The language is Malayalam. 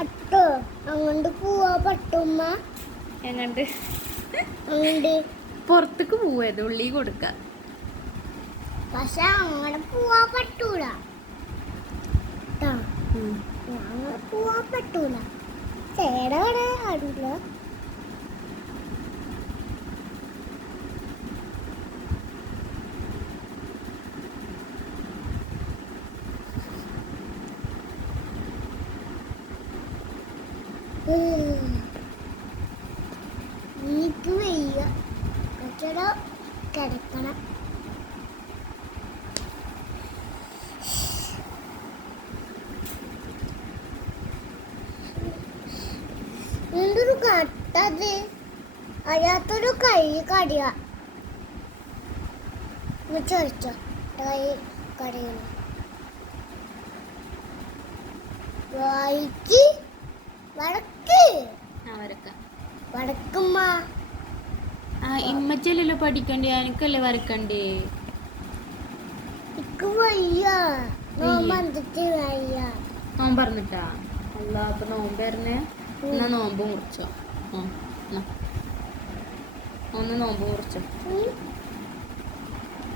പട്ടോ അങ്ങോട്ട് പോവാ പട്ടുമ്മ എങ്ങണ്ട് അങ്ങോട്ട് പുറത്തേക്ക് പോവത് ഉള്ളി കൊടുക്ക. പക്ഷെ അങ്ങോട്ട് പോവാ പറ്റൂല. അങ്ങോട്ട് പോവാ പറ്റൂല. ചേടാടെ ആടില്ല. എനിക്ക് വയ്യ. കച്ചട കിടക്കണം. എന്തൊരു കട്ടത്. അതിനകത്തൊരു കൈ കടിയ ചോദിച്ചോ കൈ കടയുന്നു. വായിക്ക് വടക്ക് വടക്കുമ്മ. ഇമ്മച്ചല്ലോ പഠിക്കണ്ടേ, എനിക്കല്ലേ വരക്കണ്ടേ. എനിക്ക് വയ്യ. നോമ്പ് വയ്യ. നോമ്പ് പറഞ്ഞിട്ടാ അല്ല. അപ്പൊ നോമ്പ് പറഞ്ഞേ. എന്നാ നോമ്പ് മുറിച്ചോ. ഒന്ന് നോമ്പ് മുറിച്ചോ.